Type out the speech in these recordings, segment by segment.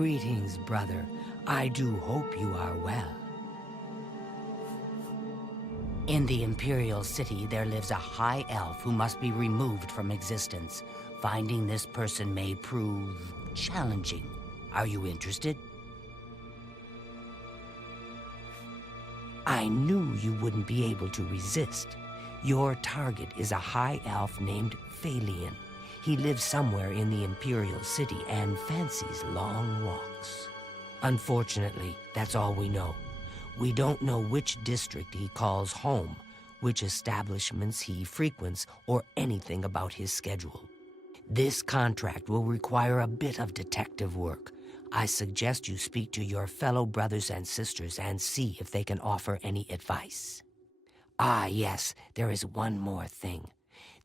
Greetings, brother. I do hope you are well. In the Imperial City, there lives a high elf who must be removed from existence. Finding this person may prove challenging. Are you interested? I knew you wouldn't be able to resist. Your target is a high elf named Phalion. He lives somewhere in the Imperial City and fancies long walks. Unfortunately, that's all we know. We don't know which district he calls home, which establishments he frequents, or anything about his schedule. This contract will require a bit of detective work. I suggest you speak to your fellow brothers and sisters and see if they can offer any advice. Ah, yes, there is one more thing.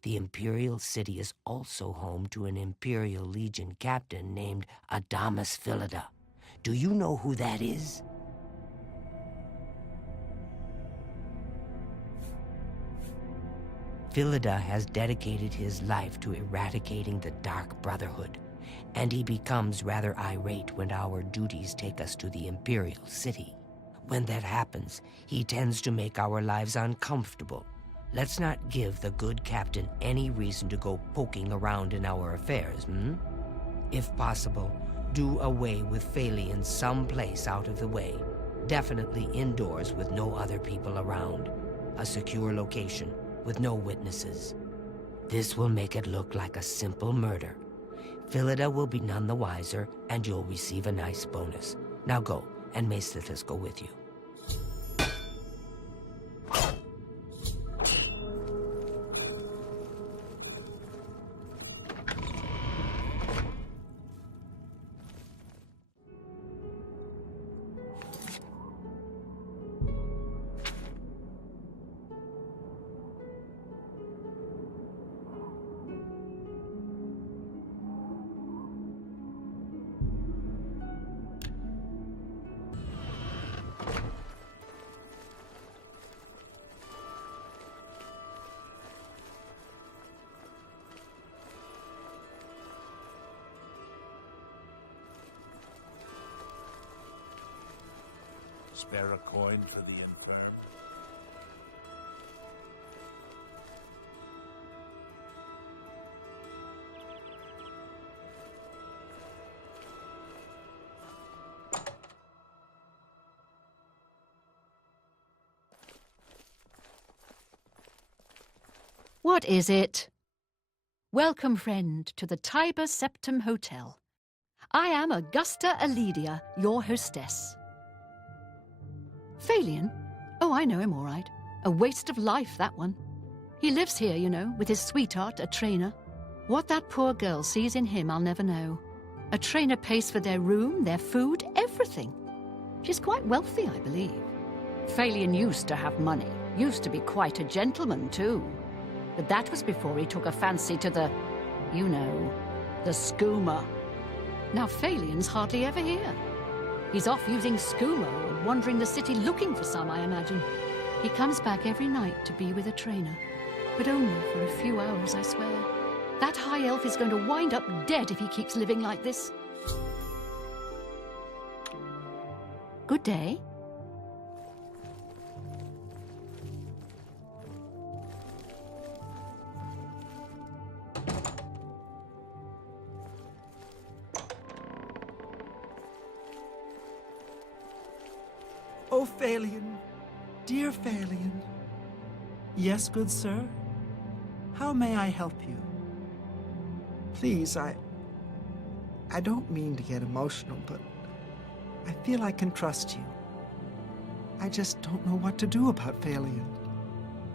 The Imperial City is also home to an Imperial Legion captain named Adamus Philida. Do you know who that is? Philida has dedicated his life to eradicating the Dark Brotherhood, and he becomes rather irate when our duties take us to the Imperial City. When that happens, he tends to make our lives uncomfortable. Let's not give the good captain any reason to go poking around in our affairs, If possible, do away with Phalion someplace out of the way. Definitely indoors with no other people around. A secure location with no witnesses. This will make it look like a simple murder. Philida will be none the wiser, and you'll receive a nice bonus. Now go, and may Sithis go with you. Spare a coin for the infirm? What is it? Welcome, friend, to the Tiber Septum Hotel. I am Augusta Aledia, your hostess. Phalion? Oh, I know him all right. A waste of life, that one. He lives here, you know, with his sweetheart, a trainer. What that poor girl sees in him, I'll never know. A trainer pays for their room, their food, everything. She's quite wealthy, I believe. Phalion used to have money. Used to be quite a gentleman, too. But that was before he took a fancy to the, you know, the skooma. Now Phalion's hardly ever here. He's off using skooma or wandering the city looking for some, I imagine. He comes back every night to be with a trainer. But only for a few hours, I swear. That high elf is going to wind up dead if he keeps living like this. Good day. Oh, Phalion, dear Phalion. Yes, good sir? How may I help you? Please, I don't mean to get emotional, but I feel I can trust you. I just don't know what to do about Phalion.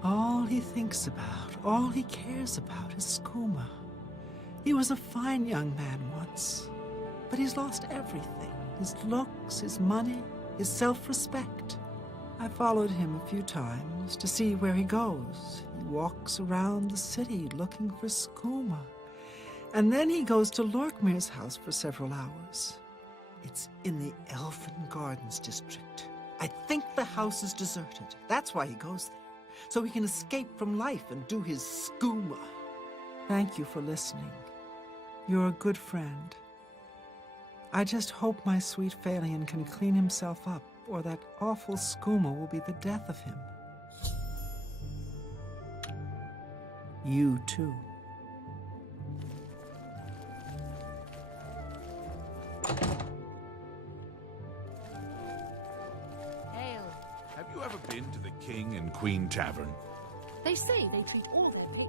All he thinks about, all he cares about is skooma. He was a fine young man once, but he's lost everything. His looks, his money, his self-respect. I followed him a few times to see where he goes. He walks around the city looking for skooma. And then he goes to Lorkmir's house for several hours. It's in the Elfin Gardens district. I think the house is deserted. That's why he goes there, so he can escape from life and do his skooma. Thank you for listening. You're a good friend. I just hope my sweet Phalion can clean himself up, or that awful skooma will be the death of him. You too. Hail. Have you ever been to the King and Queen Tavern? They say they treat all their patrons.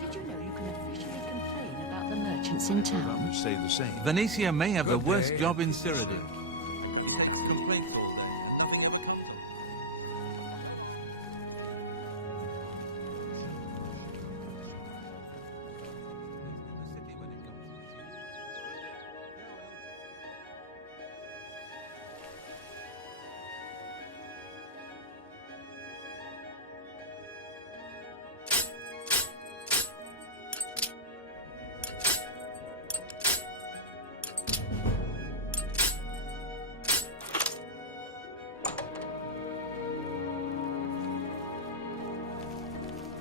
Did you know you can officially complain about the merchants in town? Others say the same. Venetia may have the Good worst day. job in Cyrodiil. He takes complaints all day, and nothing ever comes of it. In the city when it comes to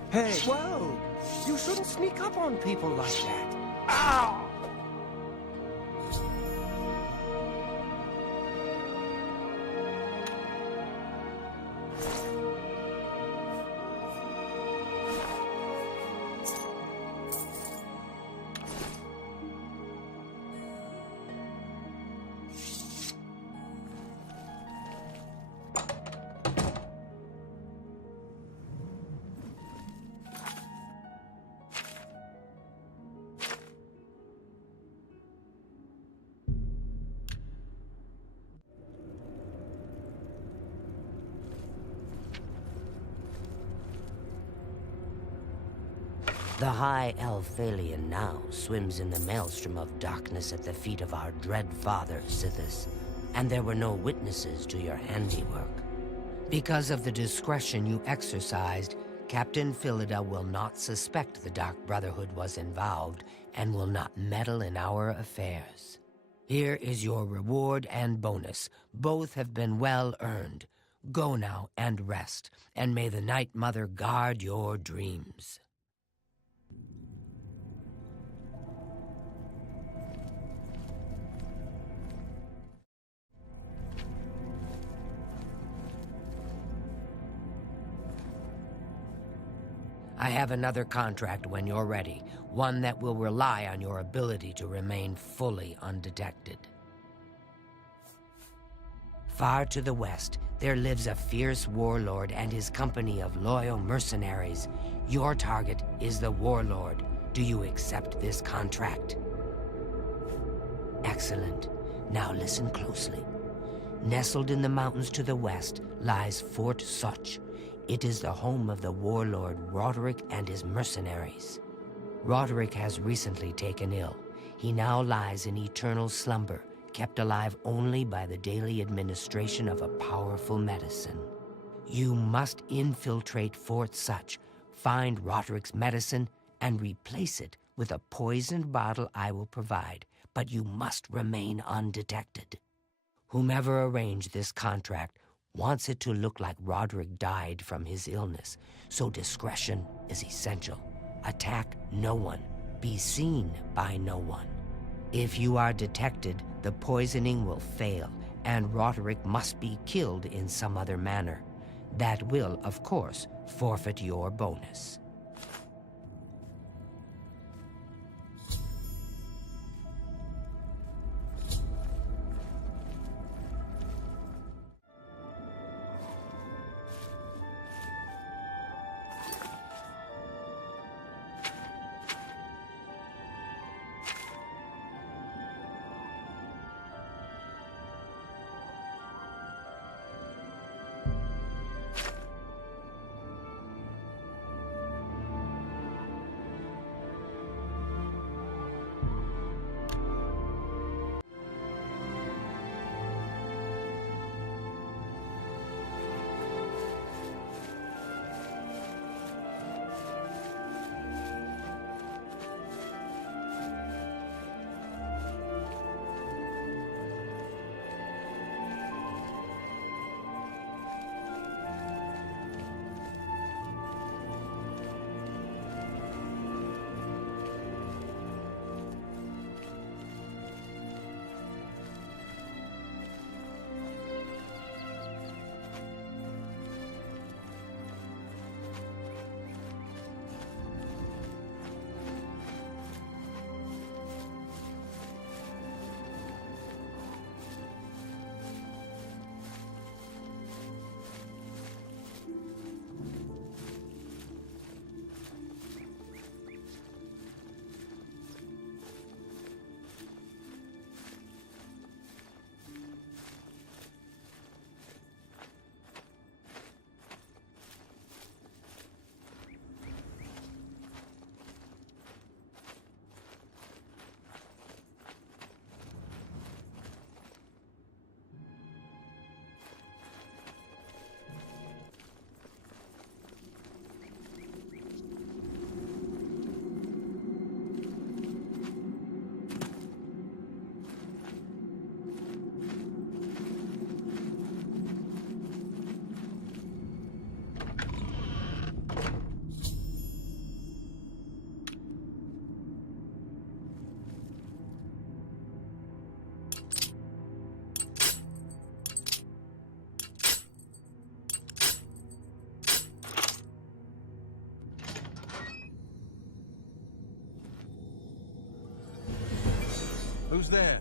Hey, whoa! You shouldn't sneak up on people like that. Ow! The High Elf Phalion now swims in the maelstrom of darkness at the feet of our dread father, Sithis, and there were no witnesses to your handiwork. Because of the discretion you exercised, Captain Philida will not suspect the Dark Brotherhood was involved and will not meddle in our affairs. Here is your reward and bonus. Both have been well earned. Go now and rest, and may the Night Mother guard your dreams. I have another contract when you're ready, one that will rely on your ability to remain fully undetected. Far to the west, there lives a fierce warlord and his company of loyal mercenaries. Your target is the warlord. Do you accept this contract? Excellent. Now listen closely. Nestled in the mountains to the west lies Fort Such. It is the home of the warlord Roderick and his mercenaries. Roderick has recently taken ill. He now lies in eternal slumber, kept alive only by the daily administration of a powerful medicine. You must infiltrate Fort Such, find Roderick's medicine, and replace it with a poisoned bottle I will provide, but you must remain undetected. Whomever arranged this contract wants it to look like Roderick died from his illness, so discretion is essential. Attack no one. Be seen by no one. If you are detected, the poisoning will fail, and Roderick must be killed in some other manner. That will, of course, forfeit your bonus. Who's there?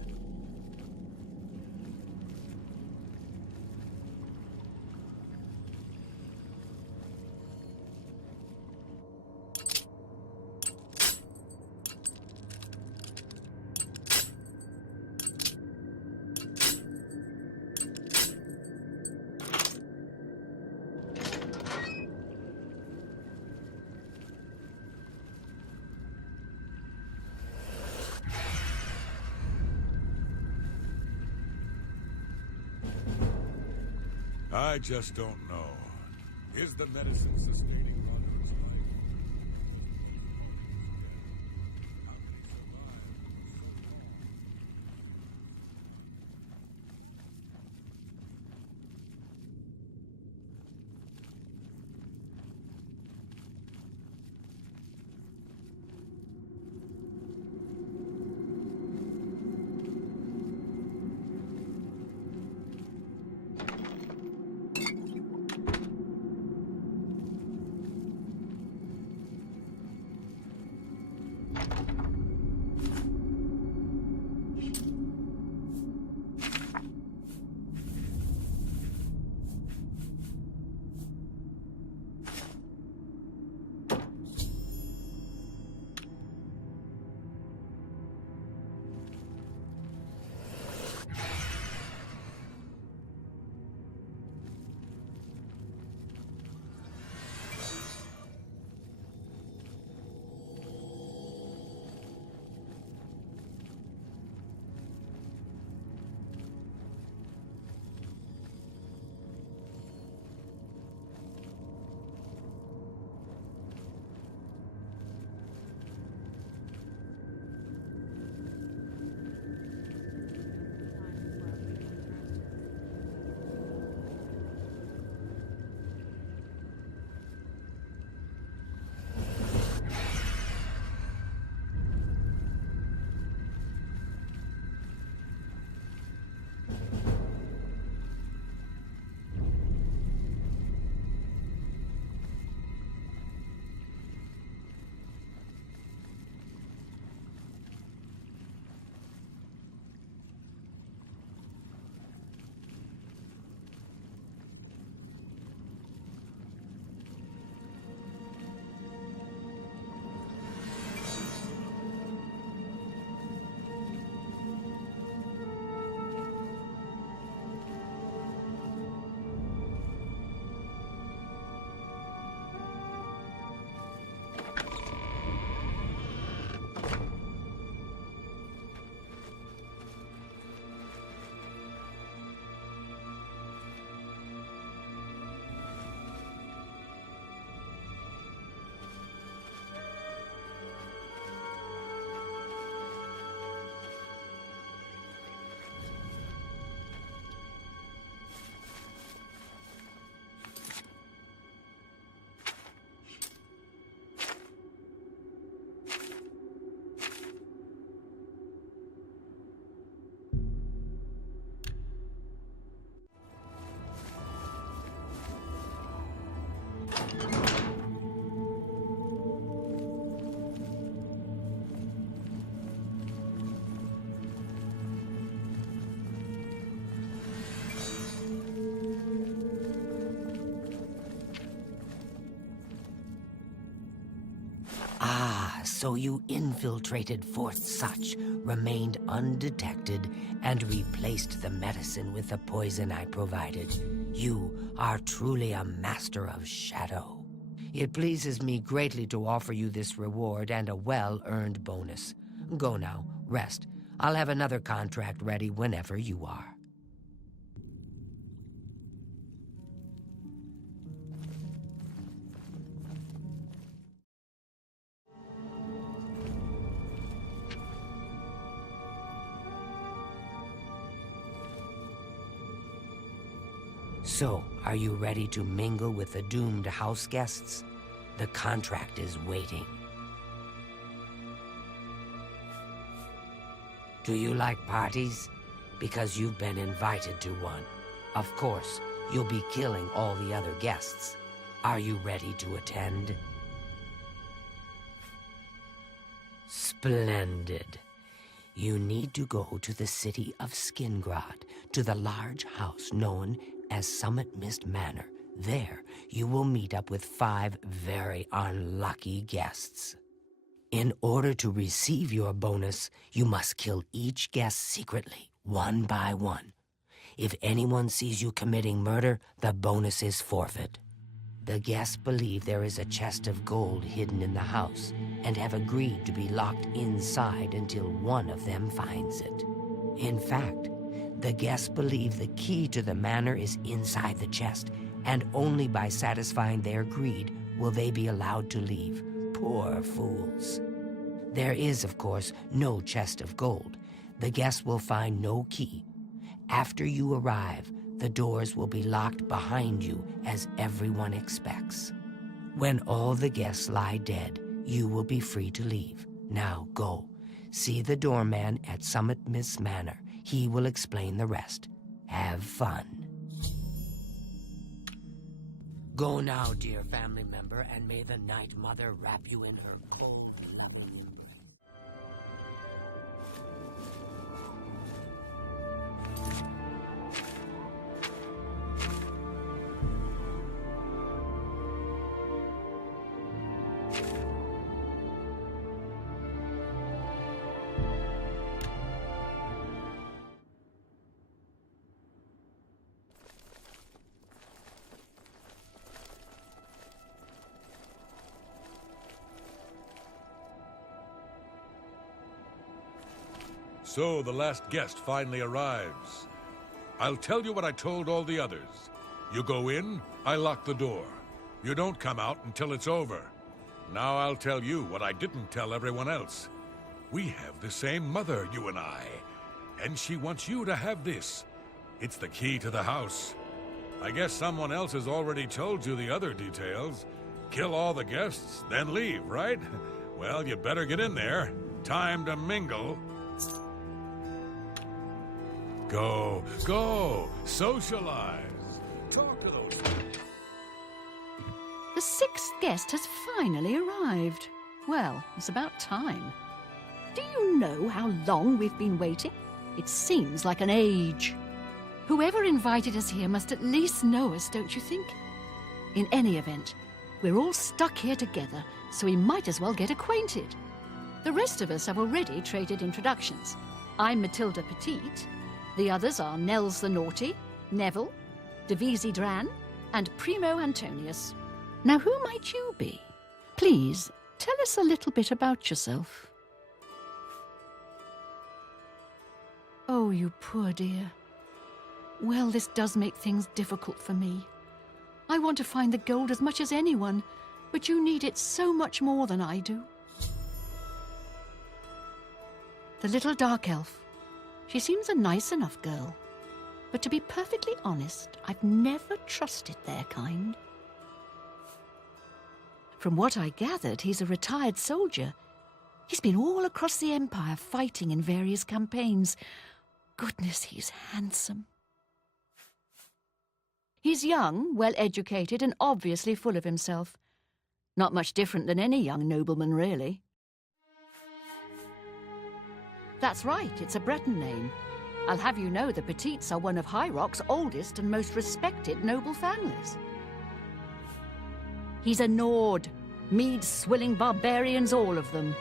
I just don't know. Is the medicine sustaining Whodunit's life? How can he survive so long? So you infiltrated Fourth Such, remained undetected, and replaced the medicine with the poison I provided. You are truly a master of shadow. It pleases me greatly to offer you this reward and a well-earned bonus. Go now, rest. I'll have another contract ready whenever you are. So, are you ready to mingle with the doomed house guests? The contract is waiting. Do you like parties? Because you've been invited to one. Of course, you'll be killing all the other guests. Are you ready to attend? Splendid. You need to go to the city of Skingrad, to the large house known as Summit Mist Manor. There, you will meet up with 5 very unlucky guests. In order to receive your bonus, you must kill each guest secretly, one by one. If anyone sees you committing murder, the bonus is forfeit. The guests believe there is a chest of gold hidden in the house and have agreed to be locked inside until one of them finds it. In fact, the guests believe the key to the manor is inside the chest, and only by satisfying their greed will they be allowed to leave. Poor fools. There is, of course, no chest of gold. The guests will find no key. After you arrive, the doors will be locked behind you, as everyone expects. When all the guests lie dead, you will be free to leave. Now go. See the doorman at Summit Mist Manor. He will explain the rest. Have fun. Go now, dear family member, and may the Night Mother wrap you in her cold, loving embrace. So the last guest finally arrives. I'll tell you what I told all the others. You go in, I lock the door. You don't come out until it's over. Now I'll tell you what I didn't tell everyone else. We have the same mother, you and I. And she wants you to have this. It's the key to the house. I guess someone else has already told you the other details. Kill all the guests, then leave, right? Well, you better get in there. Time to mingle. Go, go, socialize. Talk to those people. The 6th guest has finally arrived. Well, it's about time. Do you know how long we've been waiting? It seems like an age. Whoever invited us here must at least know us, don't you think? In any event, we're all stuck here together, so we might as well get acquainted. The rest of us have already traded introductions. I'm Matilda Petite. The others are Nels the Naughty, Neville, Devisi Dran, and Primo Antonius. Now, who might you be? Please, tell us a little bit about yourself. Oh, you poor dear. Well, this does make things difficult for me. I want to find the gold as much as anyone, but you need it so much more than I do. The little dark elf. She seems a nice enough girl. But to be perfectly honest, I've never trusted their kind. From what I gathered, he's a retired soldier. He's been all across the Empire fighting in various campaigns. Goodness, he's handsome. He's young, well-educated, and obviously full of himself. Not much different than any young nobleman, really. That's right, it's a Breton name. I'll have you know the Petites are one of High Rock's oldest and most respected noble families. He's a Nord, mead-swilling barbarians, all of them.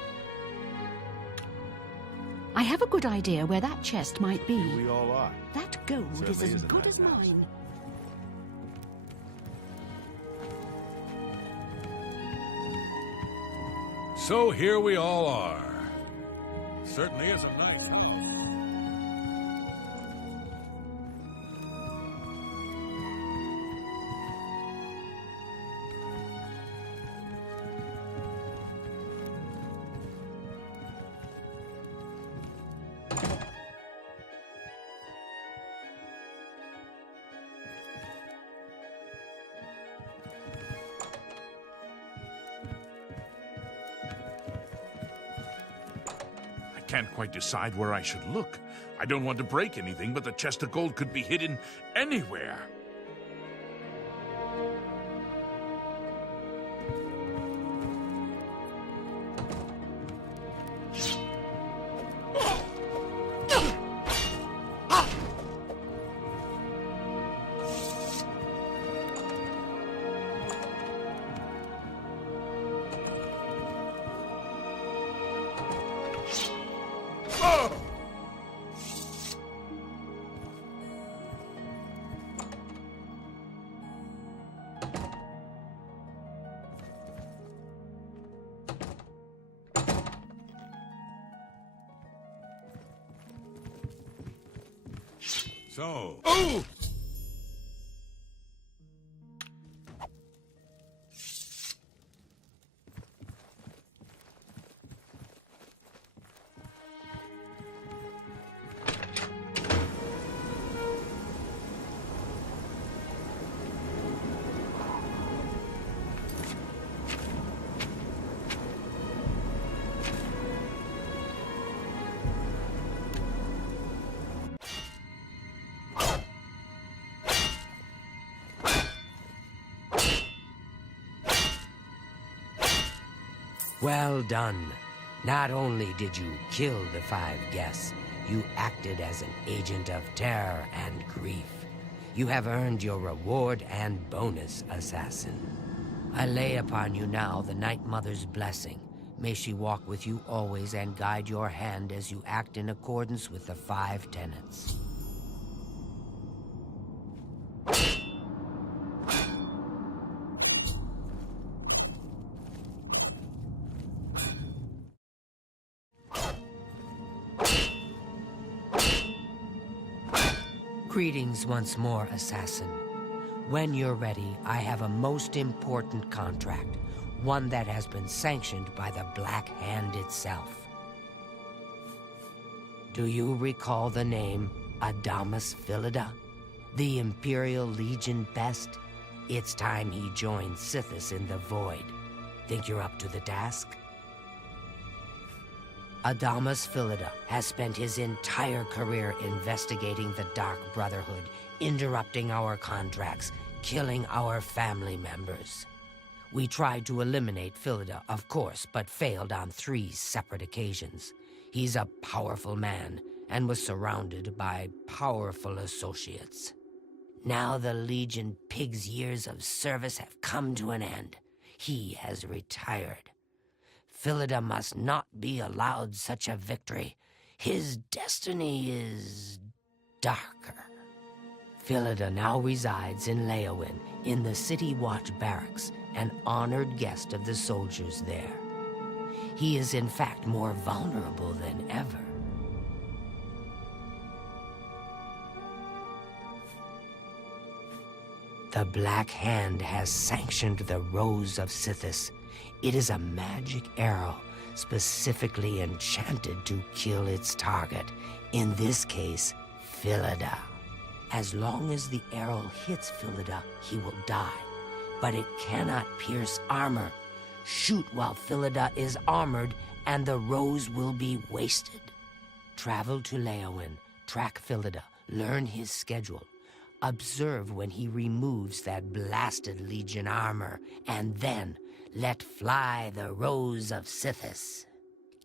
I have a good idea where that chest might be. We all are. That gold is Certainly as is a good nice as house. mine. So here we all are. Certainly is a nice house. I can't quite decide where I should look. I don't want to break anything, but the chest of gold could be hidden anywhere. So... Oh! Well done. Not only did you kill the 5 guests, you acted as an agent of terror and grief. You have earned your reward and bonus, assassin. I lay upon you now the Night Mother's blessing. May she walk with you always and guide your hand as you act in accordance with the 5 tenets. Greetings once more, assassin. When you're ready, I have a most important contract, one that has been sanctioned by the Black Hand itself. Do you recall the name Adamus Philida, the Imperial Legion best? It's time he joined Sithis in the Void. Think you're up to the task? Adamus Philida has spent his entire career investigating the Dark Brotherhood, interrupting our contracts, killing our family members. We tried to eliminate Philida, of course, but failed on 3 separate occasions. He's a powerful man, and was surrounded by powerful associates. Now the Legion Pig's years of service have come to an end. He has retired. Philida must not be allowed such a victory. His destiny is darker. Philida now resides in Leowin, in the City Watch Barracks, an honored guest of the soldiers there. He is in fact more vulnerable than ever. The Black Hand has sanctioned the Rose of Sithis. It is a magic arrow, specifically enchanted to kill its target, in this case, Philida. As long as the arrow hits Philida, he will die, but it cannot pierce armor. Shoot while Philida is armored, and the rose will be wasted. Travel to Leowin, track Philida, learn his schedule. Observe when he removes that blasted Legion armor, and then let fly the Rose of Sithis.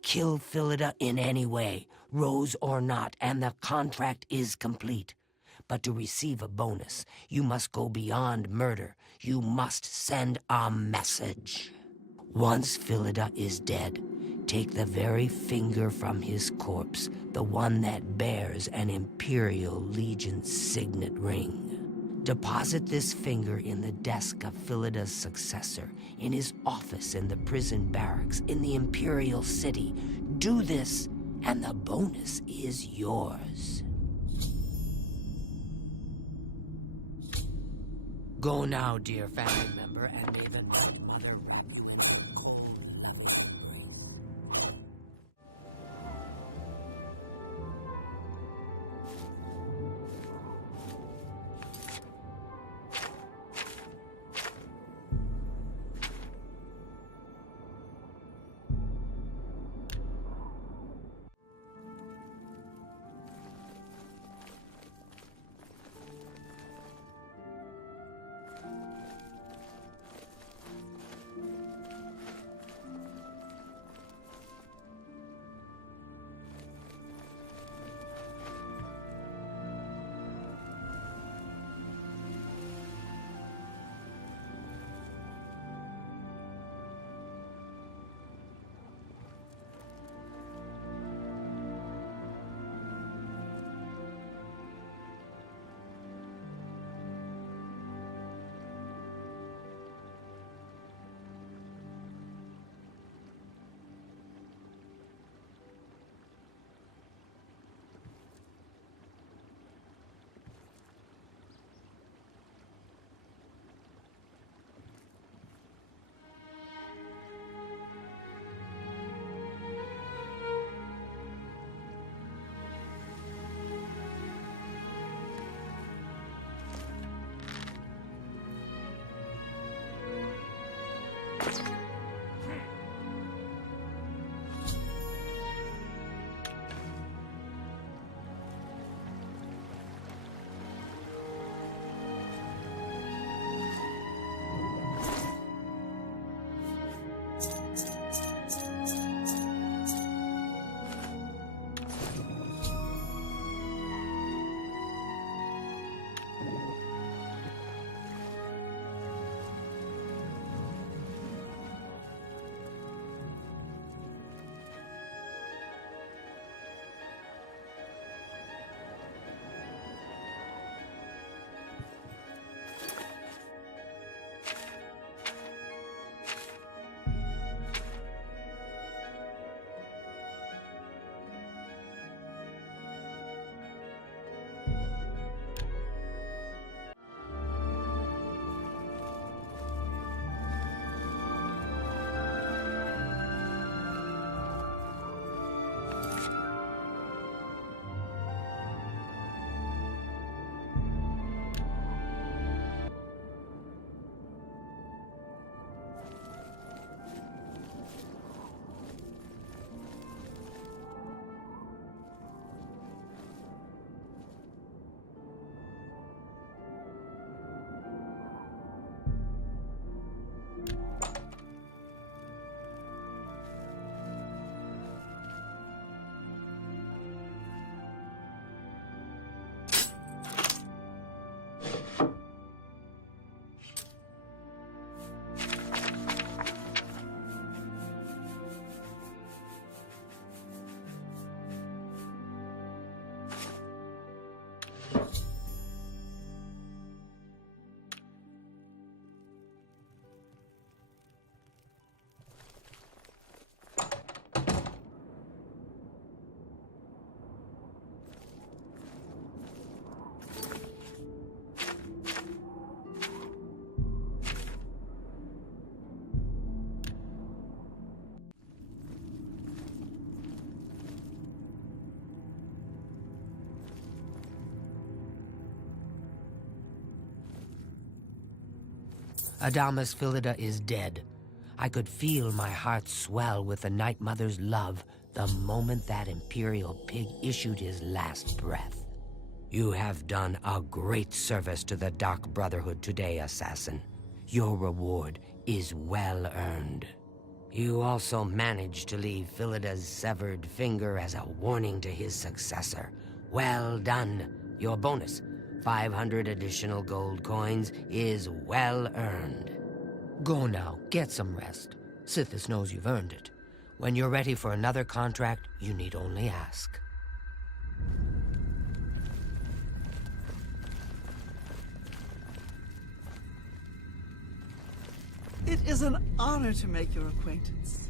Kill Philida in any way, rose or not, and the contract is complete. But to receive a bonus, you must go beyond murder. You must send a message. Once Philida is dead, take the very finger from his corpse, the one that bears an Imperial Legion signet ring. Deposit this finger in the desk of Philida's successor, in his office in the prison barracks, in the Imperial City. Do this, and the bonus is yours. Go now, dear family member, and may the Night Mother wrap you in cold night. Adamus Philida is dead. I could feel my heart swell with the Night Mother's love the moment that Imperial pig issued his last breath. You have done a great service to the Dark Brotherhood today, Assassin. Your reward is well earned. You also managed to leave Philida's severed finger as a warning to his successor. Well done. Your bonus, 500 additional gold coins, is well earned. Go now, get some rest. Sithis knows you've earned it. When you're ready for another contract, you need only ask. It is an honor to make your acquaintance.